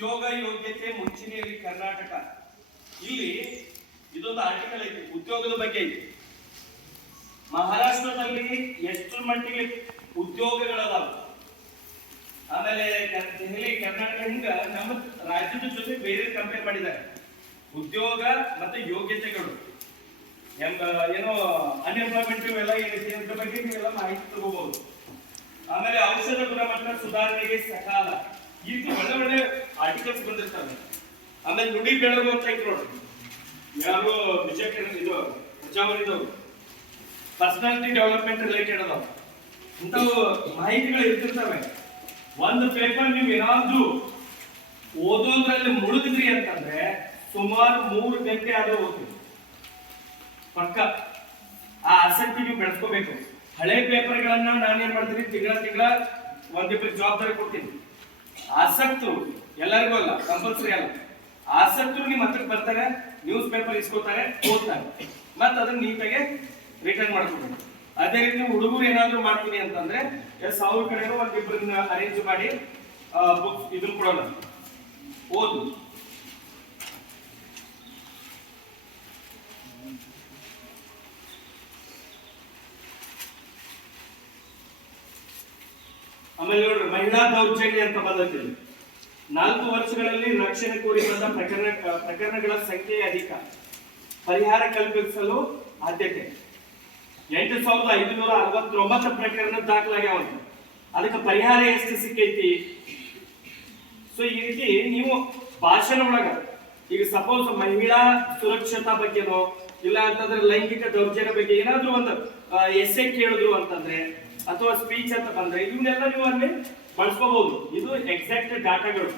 ಉದ್ಯೋಗ ಯೋಗ್ಯತೆ ಮುಂಚೂಣಿಯಲ್ಲಿ ಕರ್ನಾಟಕ. ಇಲ್ಲಿ ಇದೊಂದು ಆರ್ಟಿಕಲ್ ಐತಿ, ಉದ್ಯೋಗದ ಬಗ್ಗೆ ಐತಿ. ಮಹಾರಾಷ್ಟ್ರದಲ್ಲಿ ಎಷ್ಟು ಮಟ್ಟಿಗೆ ಉದ್ಯೋಗಗಳದಾವ, ಆಮೇಲೆ ದೆಹಲಿ, ಕರ್ನಾಟಕ, ಹಿಂಗ ನಮ್ಮ ರಾಜ್ಯದ ಜೊತೆ ಬೇರೆ ಕಂಪೇರ್ ಮಾಡಿದ್ದಾರೆ. ಉದ್ಯೋಗ ಮತ್ತೆ ಯೋಗ್ಯತೆಗಳು ಏನೋ ಅನ್ಎಂಪ್ಲಾಯ್ಮೆಂಟ್ ಇವೆಲ್ಲ ಏನಿದೆ ಅದ್ರ ಬಗ್ಗೆ ನೀವೆಲ್ಲ ಮಾಹಿತಿ ತಗೋಬಹುದು. ಆಮೇಲೆ ಔಷಧ ಗುಣಮಟ್ಟ ಸುಧಾರಣೆಗೆ ಸಕಾಲ, ಈ ರೀತಿ ಒಳ್ಳೆ ಒಳ್ಳೆ ಆರ್ಟಿಕಲ್ಸ್ ಬಂದಿರ್ತಾರೆ. ಆಮೇಲೆ ನುಡಿ ಬೆಳಗು ಅಂತ ಐತಿ ನೋಡ್ರಿ, ಯಾರು ಇದು ಪ್ರಜಾವರಿದವರು ಪರ್ಸನಾಲಿಟಿ ಡೆವಲಪ್ಮೆಂಟ್ ರಿಲೇಟೆಡ್ ಅದಾವ. ಇಂಥವು ಮಾಹಿತಿಗಳು ಇರ್ತಿರ್ತವೆ. ಒಂದು ಪೇಪರ್ ನೀವು ಏನಾದ್ರೂ ಓದೋದ್ರಲ್ಲಿ ಮುಳುಗಿದ್ರಿ ಅಂತಂದ್ರೆ ಸುಮಾರು 3 ಗಂಟೆ ಆದ್ರೂ ಓದ್ತೀವಿ ಪಕ್ಕ. ಆ ಆಸಕ್ತಿ ನೀವು ಬೆಳೆಸ್ಕೋಬೇಕು. ಹಳೆ ಪೇಪರ್ಗಳನ್ನ ನಾನೇನ್ ಮಾಡ್ತೀನಿ, ತಿಂಗಳ ಒಂದಿಬ್ಬರು ಜವಾಬ್ದಾರಿ ಕೊಡ್ತೀನಿ. ಆಸಕ್ತರು ಎಲ್ಲರಿಗೂ ಅಲ್ಲ, ಕಂಪಲ್ಸರಿ ಅಲ್ಲ, ಆಸಕ್ತರು ನಿಮ್ಮ ಹತ್ರಕ್ಕೆ ಬರ್ತಾರೆ, ನ್ಯೂಸ್ ಪೇಪರ್ ಇಸ್ಕೋತಾರೆ, ಓದ್ತಾರೆ, ಮತ್ತೆ ಅದನ್ನ ನೀಟಾಗಿ ರಿಟರ್ನ್ ಮಾಡ್ಕೊಬೇಕು. ಅದೇ ರೀತಿ ಹುಡುಗರು ಏನಾದ್ರು ಮಾಡ್ತೀನಿ ಅಂತಂದ್ರೆ 1000 ಕಡೆಗೂ ಒಂದಿಬ್ಬರನ್ನ ಅರೇಂಜ್ ಮಾಡಿ ಬುಕ್ಸ್ ಇದನ್ನ ಕೊಡೋಣ, ಓದು. ಆಮೇಲೆ ನೋಡ್ರಿ, ಮಹಿಳಾ ದೌರ್ಜನ್ಯ ಅಂತ ಬಂದಿದೆ. 4 ವರ್ಷಗಳಲ್ಲಿ ರಕ್ಷಣೆ ಕೋರಿ ಬಂದ ಪ್ರಕರಣಗಳ ಸಂಖ್ಯೆ ಅಧಿಕ, ಪರಿಹಾರ ಕಲ್ಪಿಸಲು ಆದ್ಯತೆ. 8569 ಪ್ರಕರಣ ದಾಖಲಾಗ್ಯಾವ, ಅದಕ್ಕೆ ಪರಿಹಾರ ಎಷ್ಟು ಸಿಕ್ಕೈತಿ? ಸೊ ಈ ರೀತಿ ನೀವು ಭಾಷಣ ಒಳಗ ಈಗ ಸಪೋಸ್ ಮಹಿಳಾ ಸುರಕ್ಷತಾ ಬಗ್ಗೆನೋ ಇಲ್ಲ ಅಂತಂದ್ರೆ ಲೈಂಗಿಕ ದೌರ್ಜನ್ಯ ಬಗ್ಗೆ ಏನಾದ್ರೂ ಒಂದು ಎಸ್ಸೆ ಕೇಳಿದ್ರು ಅಂತಂದ್ರೆ ಅಥವಾ ಸ್ಪೀಚ್ ಅಂತ ಬಂದ್ರೆ ಇವನ್ನೆಲ್ಲ ನೀವು ಅಲ್ಲಿ ಬಳಸ್ಕೋಬಹುದು. ಇದು ಎಕ್ಸಾಕ್ಟ್ ಡಾಟಾಗಳು.